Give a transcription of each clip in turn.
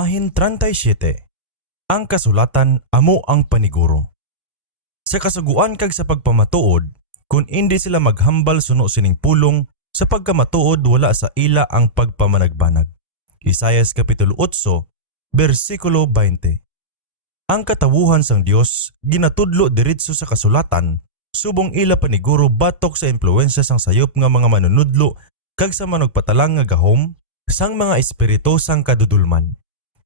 Bahin 37. Ang kasulatan amo ang paniguro. Sa kasuguan kag sa pagpamatuod, kung hindi sila maghambal suno sining pulong, sa pagkamatuod wala sa ila ang pagpamanagbanag. Isaias Kapitulo 8, versikulo 20. Ang katawuhan sang Dios ginatudlo diretso sa kasulatan, subong ila paniguro batok sa impluwensya sang sayop nga mga manunudlo kag sa manugpatalang nga gahom sang mga espiritu sang kadudulman.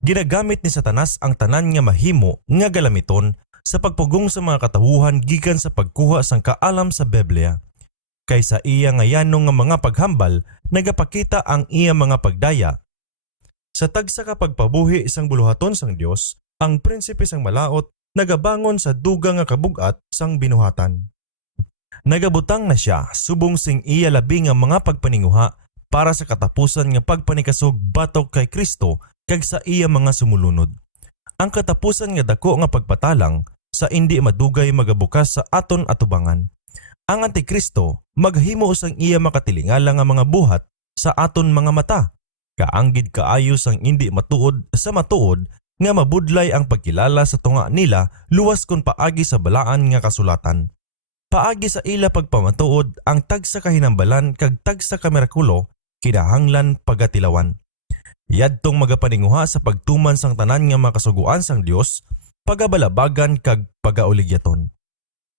Ginagamit ni Satanas ang tanan nga mahimo nga galamiton sa pagpugong sa mga katawuhan gikan sa pagkuha sang kaalam sa Biblia. Kaysa iya nga yanong nga mga paghambal, nagapakita ang iya mga pagdaya. Sa tagsa ka pagpabuhi sang buluhaton sang Dios, ang prinsipe sang malaot nagabangon sa duga nga kabugat sang binuhatan. Nagabutang na siya subong sing iya labi nga mga pagpaninguha para sa katapusan nga pagpanikasog batok kay Kristo kag sa iya mga sumulunod. Ang katapusan nga dako nga pagpatalang sa indi madugay magabukas sa aton atubangan. Ang Antikristo maghimo sang iya makatilingala nga mga buhat sa aton mga mata. Kaanggid kaayo sang indi matuod sa matuod nga mabudlay ang pagkilala sa tunga nila luwas kon paagi sa balaan nga kasulatan. Paagi sa ila pagpamatuod ang tagsa kahinambalan kag tagsa ka mirakulo kinahanglan pagatilawan. Yadtong magapaninguha sa pagtuman sang tanan nga makasuguan sang Dios, pagabalabagan kag pagauligyaton.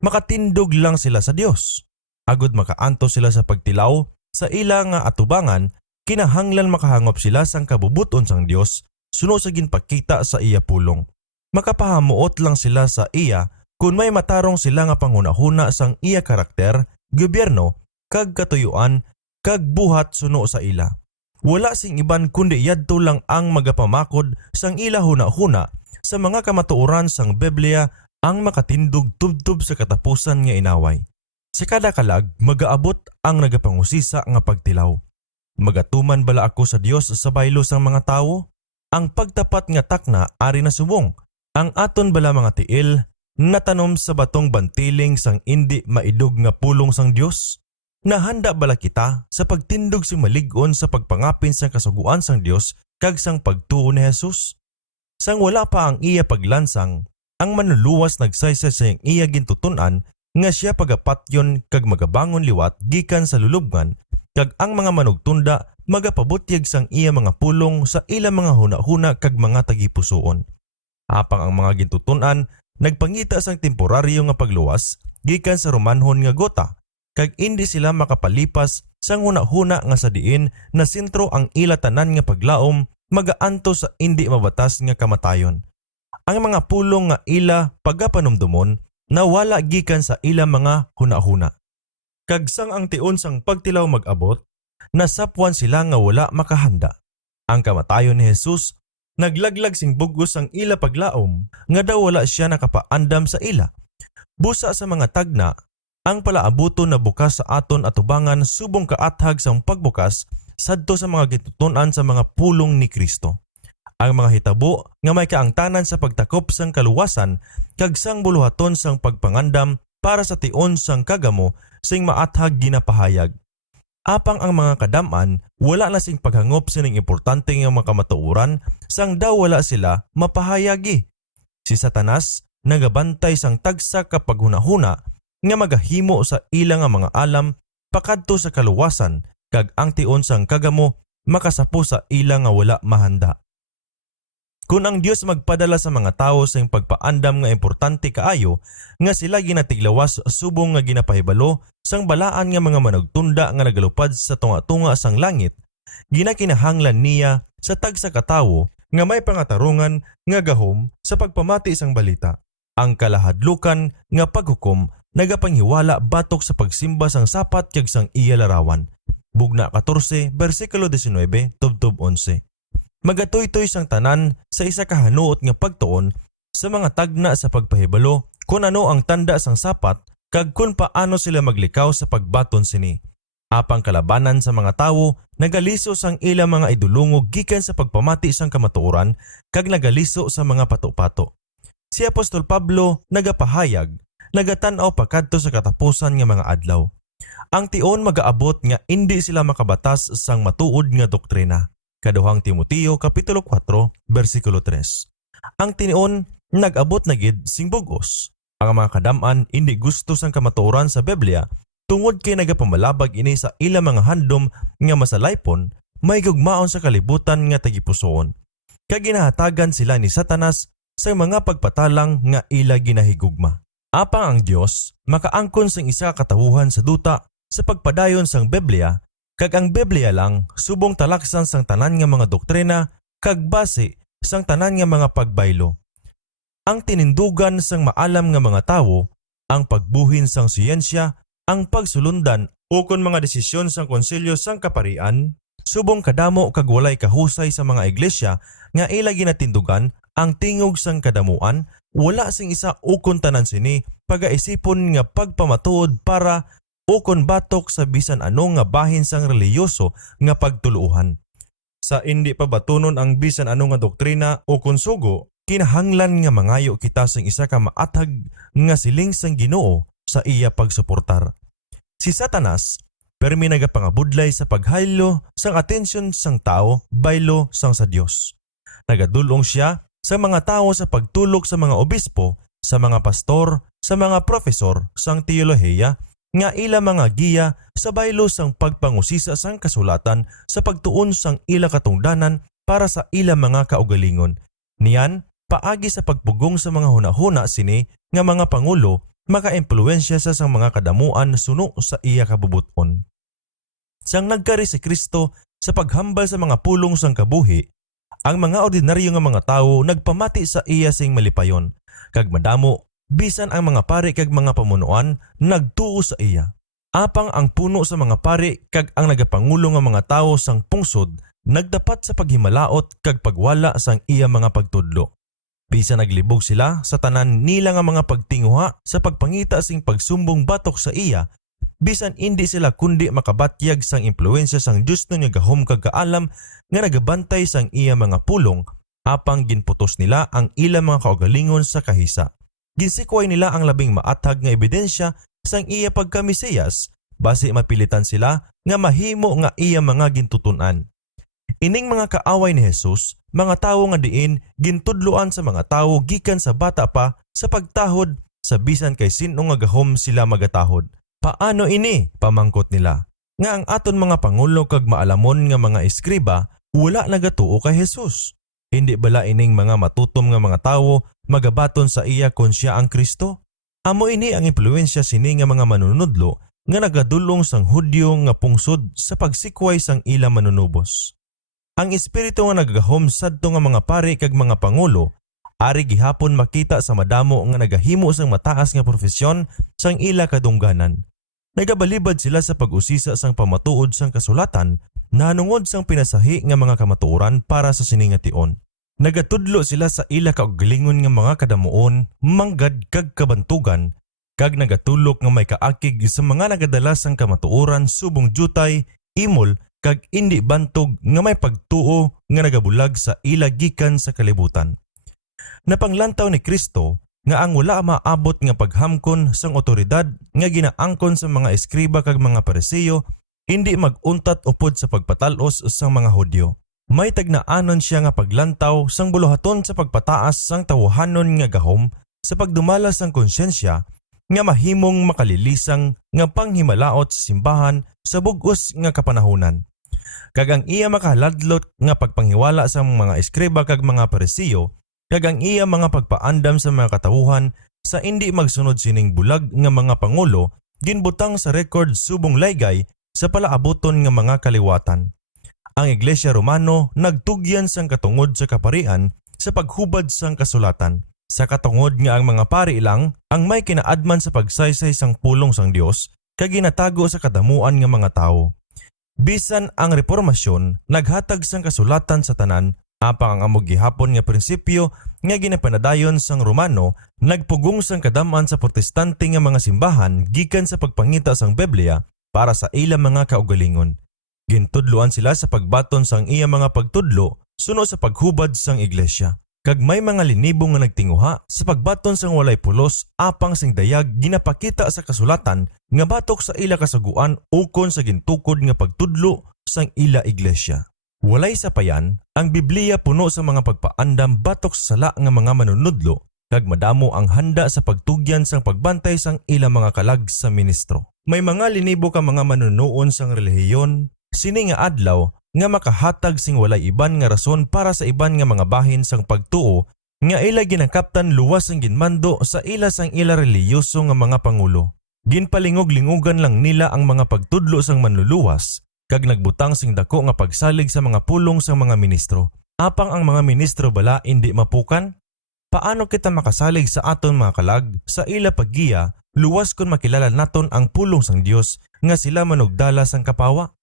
Makatindog lang sila sa Dios. Agud makaanto sila sa pagtilaw sa ila nga atubangan, kinahanglan makahangop sila sang kabubuton sang Dios suno sa ginpakita sa iya pulong. Makapahamuot lang sila sa iya kung may matarong sila nga panghunahuna sang iya karakter, gobyerno, kag katuyuan, kag buhat suno sa ila. Wala sing iban kundi yadto lang ang magapamakod sang ila huna-huna sa mga kamatuoran sang Biblia ang makatindog tubtob sa katapusan nga inaway. Sa kada kalag, magaabot ang nagapangusisa nga pagtilaw. Magatuman bala ako sa Dios sa baylo sang mga tawo? Ang pagtapat nga takna ari na subong. Ang aton bala mga tiil natanom sa batong bantiling sang indi maidog nga pulong sang Dios? Nahanda bala kita sa pagtindog sing malig-on sa pagpangapin sa kasuguan sang Dios kag sang pagtuo ni Jesus? Sang wala pa ang iya paglansang, ang manluluwas nagsaysa sa iya gintutunan nga siya pagapatyon kag magabangon liwat gikan sa lulubngan kag ang mga manugtunda magapabutyag sang iya mga pulong sa ila mga huna-huna kag mga tagipusoon. Apang ang mga gintutunan nagpangita sang temporaryo nga pagluwas gikan sa romanhon nga gota kag indi sila makapalipas sang huna-huna nga sa diin na sentro ang ila tanan nga paglaom magaanto sa indi mabatas nga kamatayon. Ang mga pulong nga ila pagapanumdumon nawala gikan sa ila mga huna-huna. Kag sang ang tion sang pagtilaw mag-abot, nasapwan sila nga wala makahanda. Ang kamatayon ni Jesus naglaglag sing bugos ang ila paglaom nga daw wala siya nakapaandam sa ila. Busa sa mga tagna, ang palaabuto na bukas sa aton atubangan subong kaathag sang pagbukas sadto sa mga gitutunan sa mga pulong ni Kristo. Ang mga hitabo nga may kaangtanan sa pagtakop sang kaluwasan kag sang buluhaton sang pagpangandam para sa tion sang kagamo sing maathag ginapahayag. Apang ang mga kadaman wala na sing paghangop sining importante nga makamatuoran sang daw wala sila mapahayagi. Si Satanas nagabantay sang tagsa kapag hunahuna nga magahimo sa ila nga mga alam pakadto sa kaluwasan kag ang tion sang kagamo makasapo sa ila nga wala mahanda. Kung ang Dios magpadala sa mga tawo sa pagpaandam nga importante kaayo nga sila ginatiglawas subong nga ginapahibalo sang balaan nga mga managtunda nga nagalupad sa tunga-tunga sang langit, ginakinahanglan niya sa tagsa katawo nga may pangatarungan nga gahom sa pagpamati sang balita. Ang kalahadlukan nga paghukom nagapanghiwala batok sa pagsimba sang sapat kag sang iya larawan. Bugna 14, versikulo 19, tubtob 11. Magatoy-toy sang tanan sa isa ka hanuot nga pagtuon sa mga tagna sa pagpahibalo kung ano ang tanda sang sapat kag kung paano sila maglikaw sa pagbaton sini. Apang kalabanan sa mga tawo nagaliso sang ila mga idulungog gikan sa pagpamati sang kamatuoran kag nagaliso sa mga pato-pato. Si Apostol Pablo nagapahayag, nagatan-aw pakadto sa katapusan nga mga adlaw. Ang tion magaabot nga indi sila makabatas sang matuod nga doktrina. Kaduhang Timoteo Kapitulo 4, versikulo 3. Ang tinion, nag-abot na gid sing bugos. Ang mga kadam-an hindi gusto sang kamatuoran sa Biblia tungod kay nagapamalabag ini sa ilang mga handom nga masalaypon, may gugmaon sa kalibutan nga tagipusoon. Kaginahatagan sila ni Satanas sa mga pagpatalang nga ila ginahigugma. Apang ang Dios makaangkon sang isa ka katawuhan sa duta sa pagpadayon sang Biblia, kag ang Biblia lang subong talaksan sang tanan nga mga doktrina kag base sang tanan nga mga pagbaylo. Ang tinindugan sang maalam nga mga tawo, ang pagbuhin sang siyensya, ang pagsulundan o kon mga desisyon sang konsilyo sang kaparian, subong kadamo kag walay kahusay sa mga iglesia nga ila ginatindugan ang tingog sang kadamuan, wala sing isa ukon tanan sini pagaisipon nga pagpamatuod para ukon batok sa bisan ano nga bahin sang reliyoso nga pagtuluhan. Sa hindi pa batunon ang bisan ano nga doktrina o konsugo, kinahanglan nga mangayo kita sang isa ka maatag nga siling sang Ginoo sa iya pagsuportar. Si Satanas permi nagapangabudlay sa paghaylo sang atensyon sang tao baylo sang sa Dios. Nagadulong siya sa mga tao sa pagtulok sa mga obispo, sa mga pastor, sa mga profesor sang teolohiya nga ila mga giya sa baylo sang pagpangusisa sang kasulatan sa pagtuon sang ila katungdanan para sa ila mga kaugalingon. Niyan, paagi sa pagpugong sa mga hunahuna sini nga mga pangulo, maka-impluwensya sa sang mga kadamuan suno sa iya kabubuton. Sang nagkari si Kristo sa paghambal sa mga pulong sang kabuhi, ang mga ordinaryo nga mga tawo nagpamati sa iya sing malipayon, kag madamo bisan ang mga pari kag mga pamunuan nagtuo sa iya. Apang ang puno sa mga pari kag ang nagapangulo nga mga tawo sang pungsod nagdapat sa paghimalaot kag pagwala sang iya mga pagtudlo. Bisan naglibog sila sa tanan nila nga mga pagtinguha sa pagpangita sing pagsumbong batok sa iya, bisan hindi sila kundi makabatyag sang impluwensya sang Dios nga gahom kag kaalam nga nagabantay sang iya mga pulong, apang ginputos nila ang ilang mga kaugalingon sa kahisa. Ginsikway nila ang labing maatag nga ebidensya sang iya pagka-Mesiyas, base mapilitan sila nga mahimo nga iya mga gintutunan. Ining mga kaaway ni Jesus, mga tawo nga diin gintudloan sa mga tawo gikan sa bata pa sa pagtahod sa bisan kay sino nga gahom sila magatahod. Paano ini? Pamangkot nila. Nga ang aton mga pangulo kag maalamon nga mga eskriba wala nagatuo kay Jesus. Hindi bala ining mga matutom nga mga tawo magabaton sa iya kon siya ang Kristo? Amo ini ang impluwensya sini nga mga manunudlo nga nagadulong sang Hudyo nga pungsod sa pagsikway sang ila manunubos. Ang espiritu nga nagagahom sadto nga mga pari kag mga pangulo, ari gihapon makita sa madamo nga nagahimo sang mataas nga profesyon sang ila kadungganan. Nagabalibad sila sa pag-usisa sang pamatuod sang kasulatan, nanungod sang pinasahi nga mga kamatuoran para sa siningation. Nagatudlo sila sa ila kaugalingon nga mga kadamuon, manggad kag kabantugan, kag nagatulok nga may kaakig sa mga nagadala sang kamatuoran subong jutay, imol, kag indi bantog nga may pagtuo nga nagabulag sa ila gikan sa kalibutan. Napanglantaw ni Kristo nga ang wala maabot nga paghamkon sang otoridad nga ginaangkon sa mga eskriba kag mga Pariseo, hindi maguntat upod sa pagpatalos sang mga Hudyo. May tagnaanon siya nga paglantaw sang buluhaton sa pagpataas sang tawhanon nga gahom sa pagdumala sang konsyensya nga mahimong makalilisang nga panghimalaot sa simbahan sa bug-os nga kapanahunan. Kag ang iya makahaladlot nga pagpanghiwala sa mga eskriba kag mga Pariseo, kag ang iya mga pagpaandam sa mga katawuhan sa hindi magsunod sining bulag nga mga pangulo, ginbutang sa record subong laygay sa palaaboton nga mga kaliwatan. Ang Iglesia Romano nagtugyan sang katungod sa kaparian sa paghubad sang kasulatan. Sa katungod nga ang mga pari lang ang may kinaadman sa pagsaysay sang pulong sang Dios kag ginatago sa kadamuan nga mga tawo. Bisan ang reformasyon naghatag sang kasulatan sa tanan, apang ang amog gihapon nga prinsipyo nga ginapanadayon sang Romano nagpugong sang kadaman sa protestante nga mga simbahan gikan sa pagpangita sang Biblia para sa ilang mga kaugalingon. Gintudloan sila sa pagbaton sang iya mga pagtudlo suno sa paghubad sang iglesia. Kag may mga linibong nga nagtinguha sa pagbaton sang walay pulos apang sing dayag ginapakita sa kasulatan nga batok sa ila kasaguan ukon sa gintukod nga pagtudlo sang ila iglesia. Walay sapayan, ang Biblia puno sa mga pagpaandam batok sa sala nga mga manunudlo kag madamo ang handa sa pagtugyan sang pagbantay sang ilang mga kalag sa ministro. May mga linibo ka mga manunuon sang relihiyon sini nga adlaw nga makahatag sing walay iban nga rason para sa iban nga mga bahin sang pagtuo nga ila ginakaptan luwas ang ginmando sa ila sang ila relihiyoso nga mga pangulo. Ginpalingog-lingugan lang nila ang mga pagtudlo sang manluluwas kag nagbutang sing dako nga pagsalig sa mga pulong sang mga ministro. Apang ang mga ministro bala indi mapukan? Paano kita makasalig sa aton mga kalag sa ila paggiya luwas kon makilala naton ang pulong sang Dios nga sila manugdala sang kapawa?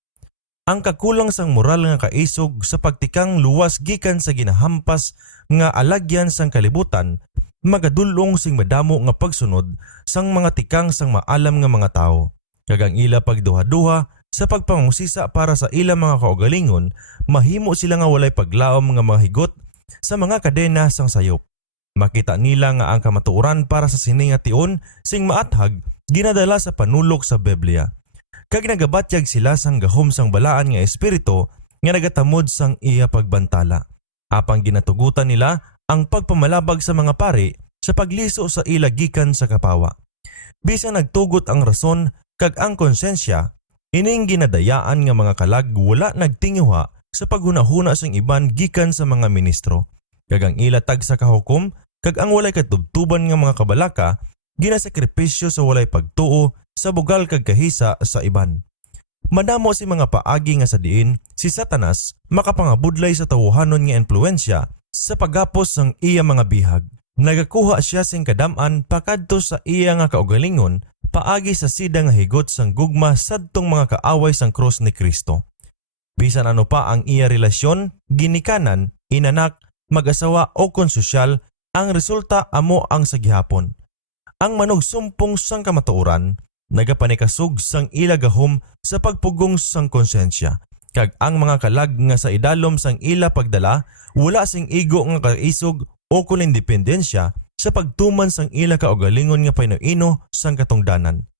Ang kakulang sang moral nga kaisog sa pagtikang luwas gikan sa ginahampas nga alagyan sang kalibutan magadulong sing madamo nga pagsunod sang mga tikang sang maalam nga mga tao. Kag ang ila pagduha-duha sa pagpangusisa para sa ila mga kaugalingon, mahimo sila nga walay paglaom nga mga higot sa mga kadena sang sayop. Makita nila nga ang kamatuoran para sa sini nga tion sing maathag ginadala sa panulok sa Biblia. Kag nagabatyag sila sang gahom sang balaan nga espiritu nga nagatamod sang iya pagbantala. Apang ginatugutan nila ang pagpamalabag sa mga pari sa pagliso sa ila gikan sa kapawa. Bisan nagtugot ang rason kag ang konsensya, ining ginadayaan nga mga kalag wala nagtinguha sa paghunahuna sang iban gikan sa mga ministro. Kag ang ilatag sa kahukom, kag ang walay katubtuban nga mga kabalaka, ginasakripisyo sa walay pagtuo sa bugal kag kahisa sa iban. Madamo si mga paagi nga sa diin, si Satanas makapangabudlay sa tawuhanon nga impluensya sa paggapos sang iya mga bihag. Nagakuha siya sing kadam-an pakadto sa iya nga kaugalingon paagi sa sida nga higot sang gugma sadtong mga kaaway sang krus ni Kristo. Bisan ano pa ang iya relasyon, ginikanan, inanak, mag-asawa o konsosyal, ang resulta amo ang sagihapon. Ang manugsumpong sang kamatuoran, nagapanikasug sang ila gahom sa pagpugong sang konsensya. Kag ang mga kalag nga sa idalom sang ila pagdala, wala sing igo nga kaisog o kun independensya sa pagtuman sang ila kaugalingon nga painuino sang katungdanan.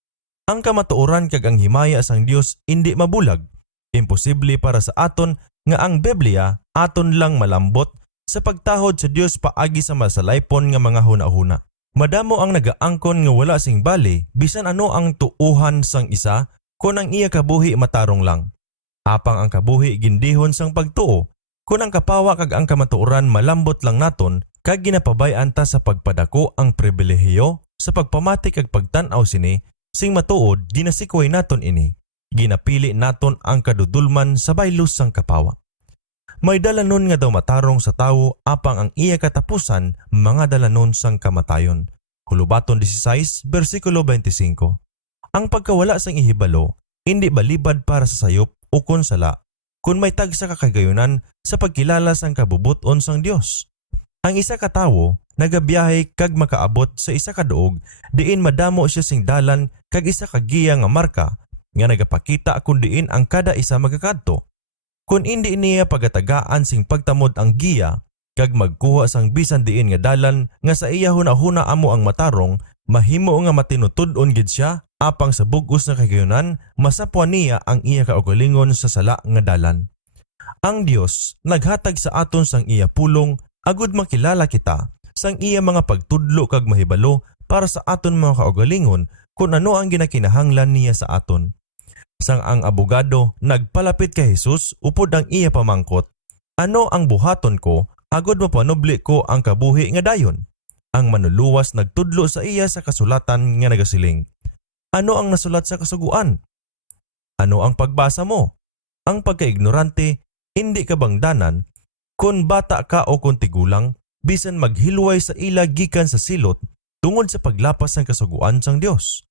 Ang kamatuoran kag ang himaya sang Dios indi mabulag. Imposible para sa aton nga ang Biblia aton lang malambot sa pagtahod sa Dios paagi sa masalaypon nga mga hunahuna. Madamo ang nagaangkon nga wala sing bali bisan ano ang tuuhan sang isa kun ang iya kabuhi matarong lang. Apang ang kabuhi gindihon sang pagtuo kun ang kapawa kag ang kamatuoran malambot lang naton kag ginapabay-an ta sa pagpadako ang pribilehiyo sa pagpamati kag pagtan-aw sini sing matuod ginasikway naton ini. Ginapili naton ang kadudulman sa baylos sang kapawa. May dalanon nga daw matarong sa tawo apang ang iya katapusan mga dalanon sang kamatayon. Hulubaton 16 versikulo 25. Ang pagkawala sang ihibalo hindi balibad para sa sayop o konsala kun may tagsa kakagayunan sa pagkilala sang kabubuton sang Dios. Ang isa ka tawo nagabiyahe kag makaabot sa isa ka duog diin madamo siya sing dalan kag isa ka giya nga marka nga nagapakita kun diin ang kada isa magakadto. Kung hindi niya pagatagaan sing pagtamod ang giya, kag magkuha sang bisan diin nga dalan nga sa iya hunahuna amo ang matarong, mahimo nga matinutud-on gid siya, apang sa bug-os na kagayunan, masapuan niya ang iya kaugalingon sa sala nga dalan. Ang Dios naghatag sa aton sang iya pulong, agud makilala kita, sang iya mga pagtudlo kag mahibalo para sa aton mga kaugalingon kung ano ang ginakinahanglan niya sa aton. Sang ang abogado nagpalapit kay Jesus upod ang iya pamangkot, ano ang buhaton ko agod mapanubli ko ang kabuhi nga dayon? Ang manluluwas nagtudlo sa iya sa kasulatan nga nagasiling, ano ang nasulat sa kasuguan? Ano ang pagbasa mo? Ang pagkaignorante, hindi ka bangdanan, kun bata ka o kun tigulang, bisan maghilway sa ila gikan sa silot tungod sa paglapas ng kasuguan sang Dios.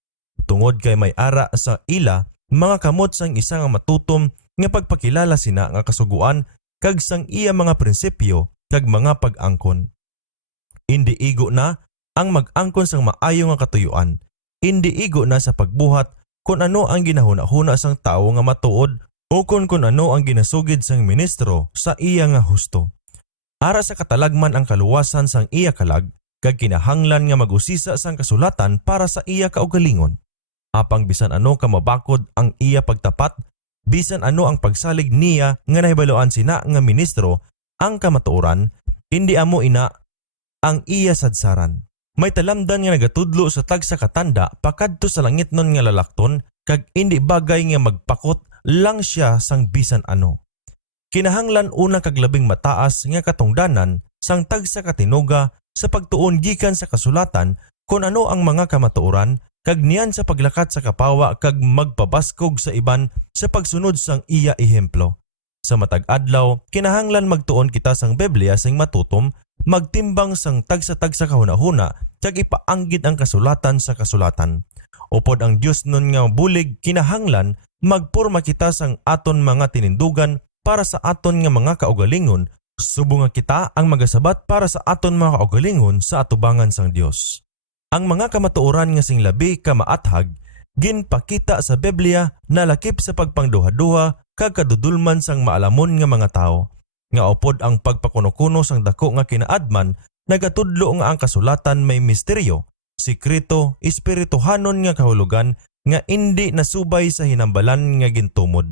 Tungod kay may ara sa ila, mga kamot sang isa nga matutom nga pagpakilala sina nga kasuguan kag sang iya mga prinsipyo kag mga pag-angkon. Indi igo na ang mag-angkon sang maayo nga katuyuan. Indi igo na sa pagbuhat kung ano ang ginahuna-huna sang tao nga matuod o kung ano ang ginasugid sang ministro sa iya nga husto. Ara sa katalagman ang kaluwasan sang iya kalag kag kinahanglan nga mag-usisa sang kasulatan para sa iya kaugalingon. Apang bisan ano ka mabakod ang iya pagtapat Bisan ano ang pagsalig niya nga nahibaluan sina nga ministro ang kamatuoran, hindi amo ina ang iya sadsaran. May talamdan nga nagatudlo sa tagsa katanda pakadto sa langit nun nga lalakton kag hindi bagay nga magpakot lang siya sang bisan ano. Kinahanglan una kag labing mataas nga katungdanan sang tagsa katinuga sa pagtuon gikan sa kasulatan kung ano ang mga kamatuoran kag niyan sa paglakat sa kapawa kag magpabaskog sa iban sa pagsunod sang iya ehemplo. Sa matag adlaw, kinahanglan magtuon kita sang Biblia sing matutom, magtimbang sang tagsa-tagsa kahuna-huna kag ipaanggid ang kasulatan sa kasulatan. Upod ang Dios nun nga bulig kinahanglan magpurma kita sang aton mga tinindugan para sa aton nga mga kaugalingon, subong nga kita ang magasabat para sa aton mga kaugalingon sa atubangan sang Dios. Ang mga kamatuoran nga sing labi ka maathag ginpakita sa Biblia na lakip sa pagpangduha-duha kag kadudulman sang maalamon nga mga tao. Nga upod ang pagpakuno-kuno sang dako nga kinaadman, nagatudlo nga ang kasulatan may misteryo, sikreto, espirituhanon nga kahulugan nga indi nasubay sa hinambalan nga gintumod.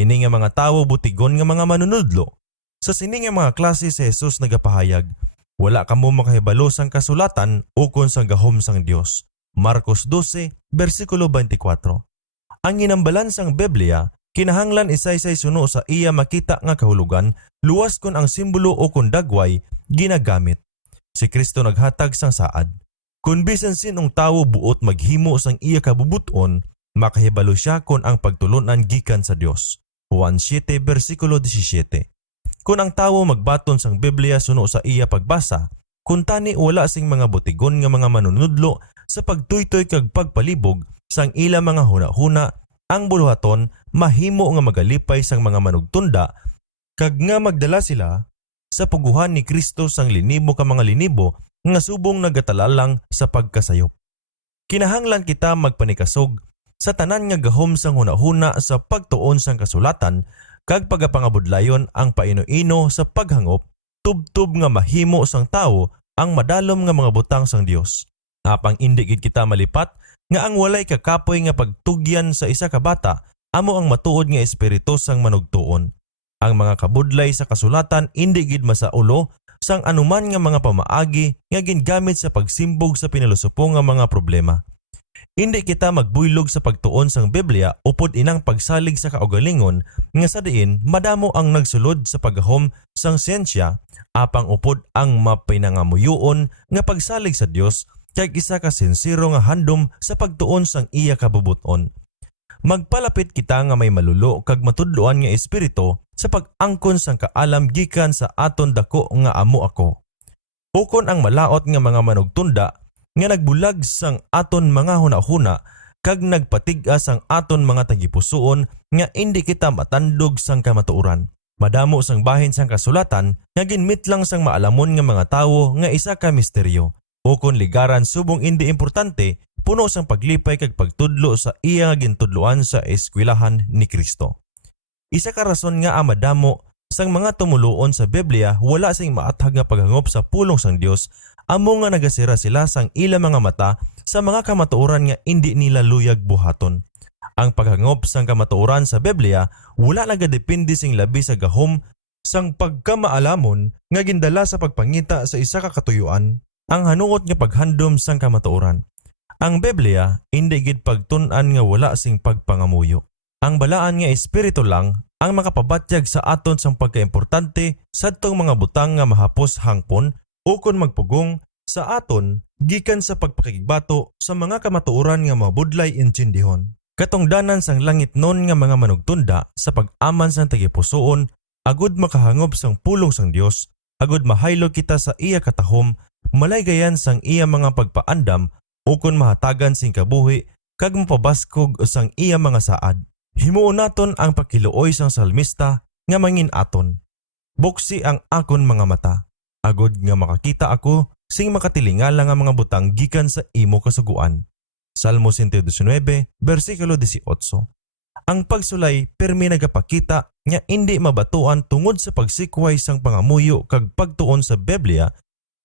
Ini nga mga tawo butigon nga mga manunudlo. Sa sini nga mga klase si Jesus nagapahayag, wala kamo makahibalo sang kasulatan ukon sang gahom sang Dios. Marcos 12, versikulo 24. Ang hinambalan sang Biblia, kinahanglan isaysay suno sa iya makita nga kahulugan, luwas kon ang simbolo o kon dagway ginagamit. Si Kristo naghatag sang saad. Kung bisan sinong tawo buot maghimo sang iya kabubuton, makahibalo siya kon ang pagtulunan gikan sa Dios. Juan 7, versikulo 17. Kung ang tawo magbaton sang Biblia suno sa iya pagbasa, kung tani wala sing mga butigon nga mga manunudlo sa pagtuytoy kag pagpalibog sang ila mga huna-huna, ang buluhaton mahimo nga magalipay sang mga manugtunda kag nga magdala sila sa puguhan ni Kristo sang linibo ka mga linibo nga subong nagatalalang sa pagkasayop. Kinahanglan kita magpanikasog sa tanan nga gahom sang huna-huna sa pagtuon sang kasulatan kag pagapangabudlayon ang paino-ino sa paghangop tubtob nga mahimo sang tawo ang madalom nga mga butang sang Dios. Apang indi gid kita malipat nga ang walay kakapoy nga pagtugyan sa isa ka bata amo ang matuod nga espiritu sang manugtuon. Ang mga kabudlay sa kasulatan indi gid masaulo sang anuman nga mga pamaagi nga gingamit sa pagsimbog sa pinalusupong nga mga problema. Indi kita magbuylog sa pagtuon sang Biblia upod inang pagsalig sa kaugalingon nga sa diin madamo ang nagsulod sa paghom sang siyensya apang upod ang mapinangamuyoon nga pagsalig sa Dios kag isa ka sinsiro nga handom sa pagtuon sang iya kabubuton. Magpalapit kita nga may malulo kag matudloan nga espiritu sa pag-angkon sang kaalam gikan sa aton dako nga amo ako. Ukon ang malaot nga mga manugtunda nga nagbulag sang aton mga hunahuna kag nagpatig-a sang aton mga tagipusoon nga indi kita matandog sang kamatuoran. Madamo sang bahin sang kasulatan nga ginmitlang sang maalamon nga mga tawo nga isa ka misteryo. Ukon ligaran subong indi importante, puno sang paglipay kag pagtudlo sa iya nga gintudloan sa eskwelahan ni Kristo. Isa ka rason nga madamo sang mga tumuluon sa Biblia wala sing maathag nga paghangop sa pulong sang Dios, amo nga nagasira sila sang ila mga mata sa mga kamatuoran nga indi nila luyag buhaton. Ang paghangop sang kamatuoran sa Biblia wala nagadepende sing labi sa gahom sang pagkamaalamon nga gindala sa pagpangita sa isa ka katuyuan, ang hanuot nga paghandom sang kamatuoran. Ang Biblia indi gid pagtun-an nga wala sing pagpangamuyo. Ang balaan nga espiritu lang ang makapabatyag sa aton sang pagkaimportante sadtong mga butang nga mahapos hangpon ukon magpugong sa aton gikan sa pagpakigbato sa mga kamatuoran nga mabudlay intindihon. Katungdanan sang langit non nga mga manugtunda sa pag-aman sang tagipusoon agud makahangop sang pulong sang Dios, agud mahaylo kita sa iya katahom, malaygayan sang iya mga pagpaandam ukon mahatagan sing kabuhi kag mapabaskog sang iya mga saad. Himuon naton ang pakiluoy sang salmista nga mangin aton. Buksi ang akon mga mata, agud nga makakita ako sing makatilingala nga mga butang gikan sa imo kasuguan. Salmo 119, versikulo 18. Ang pagsulay permi nagapakita nga indi mabatuan tungod sa pagsikway sang pangamuyo kag pagtuon sa Biblia.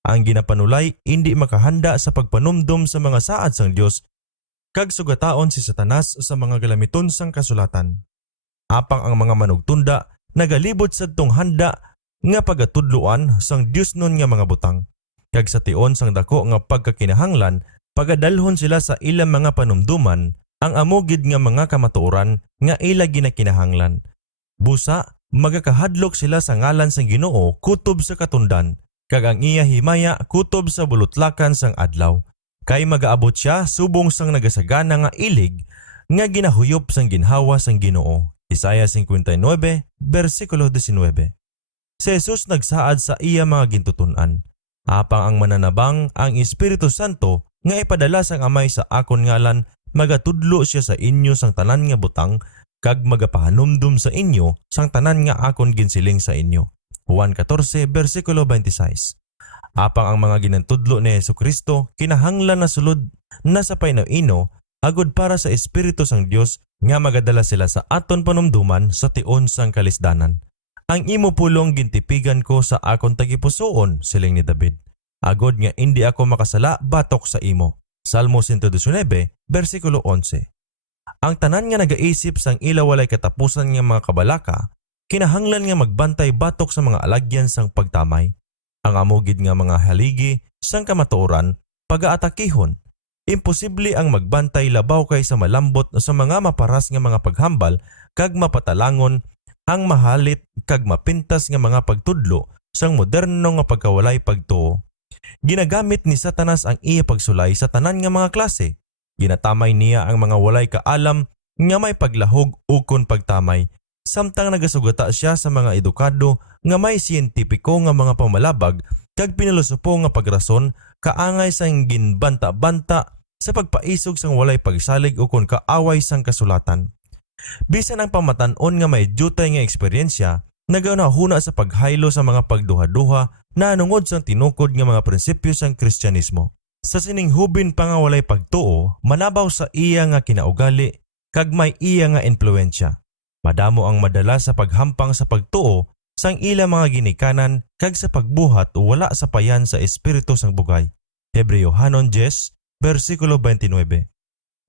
Ang ginapanulay indi makahanda sa pagpanumdum sa mga saad sang Dios kag sugataon si Satanas sa mga galamiton sang kasulatan. apang ang mga manugtunda nagalibot sa tong handa nga pagatudloan sang Dios nun nga mga butang. Kag sa tion sang dako nga pagkakinahanglan, pagadalhon sila sa ilang mga panumduman ang amogid nga mga kamatuoran nga ila ginakinahanglan. Busa, magakahadlok sila sa ngalan sang Ginoo kutob sa katundan, kag ang iya himaya kutob sa bulutlakan sang adlaw. Kay magaabot siya subong sang nagasagana nga ilig nga ginahuyop sang ginhawa sang Ginoo. Isaiah 59, versikulo 19. Si Jesus nagsaad sa iya mga gintutunan, apang ang mananabang ang Espiritu Santo nga ipadala sang Amay sa akon ngalan, magatudlo siya sa inyo sang tanan nga butang, kag magapahanumdum sa inyo sang tanan nga akon ginsiling sa inyo. Juan 14, versikulo 26. Apang ang mga ginantudlo ni Jesucristo kinahanglan na sulod na sa painaw-ino agod para sa Espiritu sang Dios nga magadala sila sa aton panumduman sa tion sang kalisdanan. Ang imo pulong gintipigan ko sa akon tagipusoon, siling ni David. Agod nga hindi ako makasala batok sa imo. Salmo 119, versikulo 11. Ang tanan nga nagaisip sang ila walay katapusan nga mga kabalaka, kinahanglan nga magbantay batok sa mga alagyan sang pagtamay. Ang amogid nga mga haligi sang kamatuoran, pag-aatakihon. Imposible ang magbantay labaw kay sa malambot sa mga maparas nga mga paghambal kag mapatalangon ang mahalit kag mapintas nga mga pagtudlo sang moderno nga pagkawalay pagtuo. Ginagamit ni Satanas ang iya pagsulay sa tanan nga mga klase. Ginatamay niya ang mga walay kaalam nga may paglahog ukon pagtamay. Samtang nagasugata siya sa mga edukado nga may siyentipiko nga mga pamalabag kag pinilosopo nga pagrason kaangay sang ginbanta-banta sa pagpaisog sang walay pagsalig ukon kaaway sang kasulatan. Bisan ang pamatan-on nga may jutay nga eksperyensya, naganahuna sa paghaylo sa mga pagduha-duha na anungod sang tinukod nga mga prinsipyo sang Kristyanismo. Sa sininghubin pa nga walay pagtuo, manabaw sa iya nga kinaugali kag may iya nga impluensya. Madamo ang madala sa paghampang sa pagtuo sang ila mga ginikanan kag sa pagbuhat wala sa payan sa espiritu sang bugay. Hebreohanon 10, versikulo 29.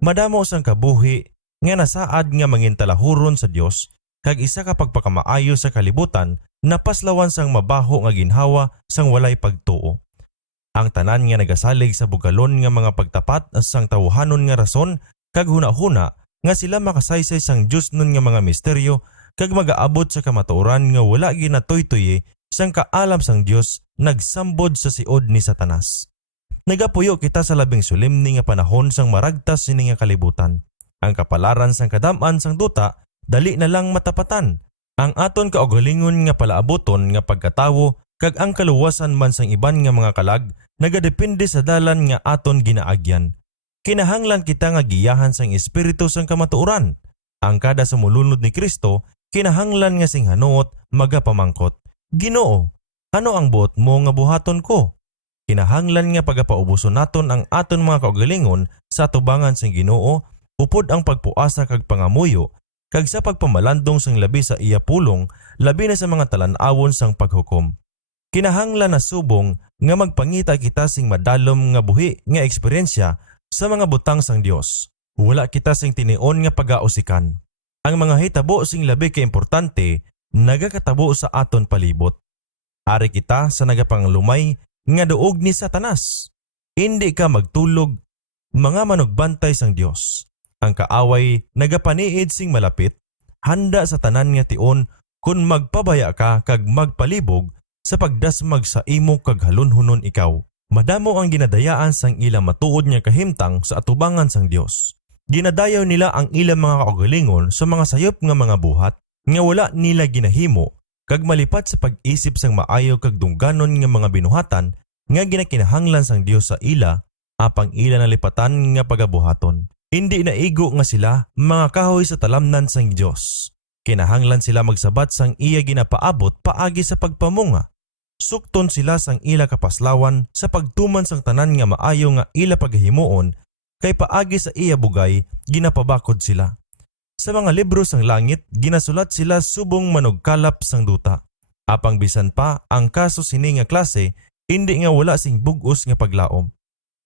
Madamo sang kabuhi nga nasaad nga mangintalahuron sa Dios kag isa ka pagpakamaayo sa kalibutan napaslawan sang mabaho nga ginhawa sang walay pagtuo. Ang tanan nga nagasalig sa bugalon nga mga pagtapat sang tawhanon nga rason kag hunahuna nga sila makasaysay sang Dios nun nga mga misteryo kag magaabot sa kamatuoran nga wala ginatoy-toye sang kaalam sang Dios nagsambod sa siod ni Satanas. Nagapuyo kita sa labing solemne nga panahon sang maragtas sini nga kalibutan. Ang kapalaran sang kadam-an sang duta dali na lang matapatan. Ang aton kaugalingon nga palaaboton nga pagkatawo kag ang kaluwasan man sang iban nga mga kalag nagadepende sa dalan nga aton ginaagyan. Kinahanglan kita nga giyahan sang espiritu sang kamatuoran. Ang kada sumulunod ni Kristo kinahanglan nga sing hanuot magapamangkot. Ginoo, ano ang buot mo nga buhaton ko? Kinahanglan nga pagapaubuson naton ang aton mga kaugalingon sa atubangan sang Ginoo upod ang pagpuasa kag pangamuyo kag sa pagpamalandong sang labi sa iya pulong labi na sa mga talan-awon sang paghukom. Kinahanglan na subong nga magpangita kita sing madalom nga buhi nga eksperyensya sa mga butang sang Dios. Wala kita sing tinion nga pagausikan. Ang mga hitabo sing labi ka importante nagakatabo sa aton palibot. Ari kita sa nagapanglumay nga duog ni Satanas. Hindi ka magtulog, mga manugbantay sang Dios. Ang kaaway nagapaniid sing malapit, handa sa tanan nga tion kun magpabaya ka kag magpalibog sa pagdasmag sa imo kag halunhunon ikaw. Madamo ang ginadayaan sang ilang matuod nga kahimtang sa atubangan sang Dios. Ginadayaw nila ang ilang mga kaugalingon sa mga sayop nga mga buhat nga wala nila ginahimo kag malipat sa pag-isip sang maayo kag dungganon nga mga binuhatan nga ginakinahanglan sang Dios sa ila apang ila nalipatan nga pagabuhaton. Hindi naigo nga sila mga kahoy sa talamnan sang Dios. Kinahanglan sila magsabat sang iya ginapaabot paagi sa pagpamunga. Sukton sila sang ila kapaslawan sa pagtuman sang tanan nga maayo nga ila paghimuon kay paagi sa iya bugay ginapabakod sila. Sa mga libro sang langit ginasulat sila subong manugkalap sang duta. Apang bisan pa ang kaso sini nga klase hindi nga wala sing bug-os nga paglaom.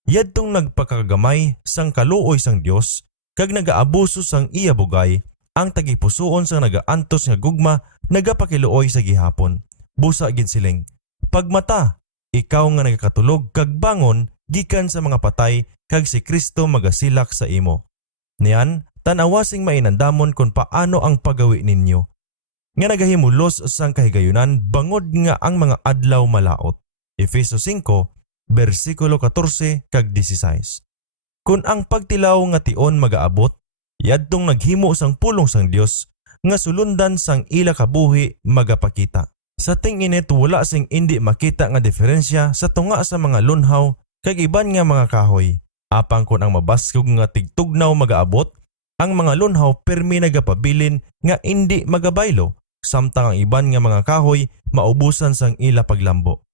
Yadtong nagpakagamay sang kaluoy sang Dios kag nagaabuso sang iya bugay ang tagipusoon sa nagaantos nga gugma nagapakiluoy sa gihapon. Busa gid siling, pagmata, ikaw nga nagakatulog kag bangon gikan sa mga patay kag si Kristo magasilak sa imo. Niyan, tanawasing mainandamon kung paano ang pagawi ninyo. Nga nagahimulos sang kahigayunan bangod nga ang mga adlaw malaot. Efeso 5, versikulo 14 kag 16. Kung ang pagtilaw nga tion magaabot, yadtong naghimo sang pulong sang Dios nga sulundan sang ila kabuhi magapakita. Sa ting-init wala sing indi makita nga diferensya sa tunga sa mga lunhaw kag iban nga mga kahoy. Apang kun ang mabaskog nga tigtugnaw magaabot, ang mga lunhaw permi nagapabilin nga indi magabaylo, samtang ang iban nga mga kahoy maubusan sang ila paglambo.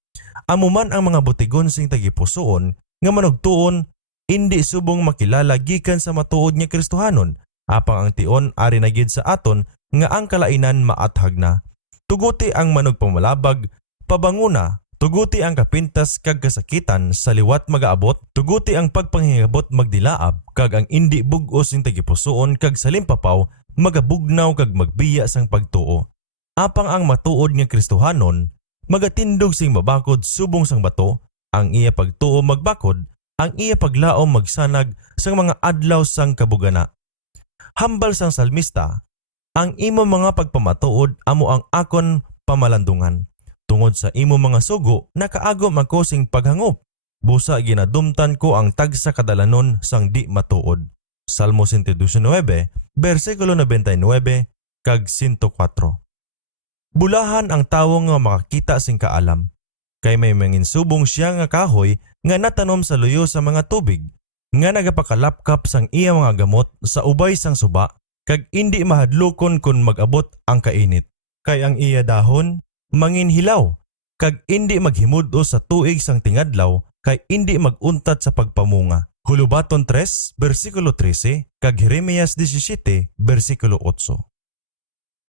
Amuman ang mga butigon sing tagipusoon nga manugtuon indi subong makilala gikan sa matuod nga Kristohanon, apang ang tion ari na gid sa aton nga ang kalainan maathag na. Tuguti ang manugpamalabag, pabanguna, tuguti ang kapintas kag kasakitan sa liwat magaabot, tuguti ang pagpanghingabot magdilaab kag ang indi bug-os sing tagipusoon kag salimpapaw magabugnaw kag magbiya sang pagtuo. Apang ang matuod nga Kristohanon magatindog sing mabakod subong sang bato, ang iya pagtuo magbakod, ang iya paglaom magsanag sang mga adlaw sang kabugana. Hambal sang salmista, ang imo mga pagpamatuod amo ang akon pamalandungan. Tungod sa imo mga sugo, nakaagom ako sing paghangop. Busa ginadumtan ko ang tagsa kadalanon sang di matuod. Salmo 119, versikulo 99 kag 104. Bulahan ang tawo nga makakita sing kaalam. Kay may manginsubong siya nga kahoy nga natanom sa luyo sa mga tubig, nga nagapakalapkap sang iya mga gamot sa ubay sang suba, kag indi mahadlokon kun mag-abot ang kainit. Kay ang iya dahon manginhilaw, kag indi maghimud-o sa tuig sang tingadlaw, kay indi maguntat sa pagpamunga. Hulubaton 3, versikulo 13, kag Jeremias 17, versikulo 8.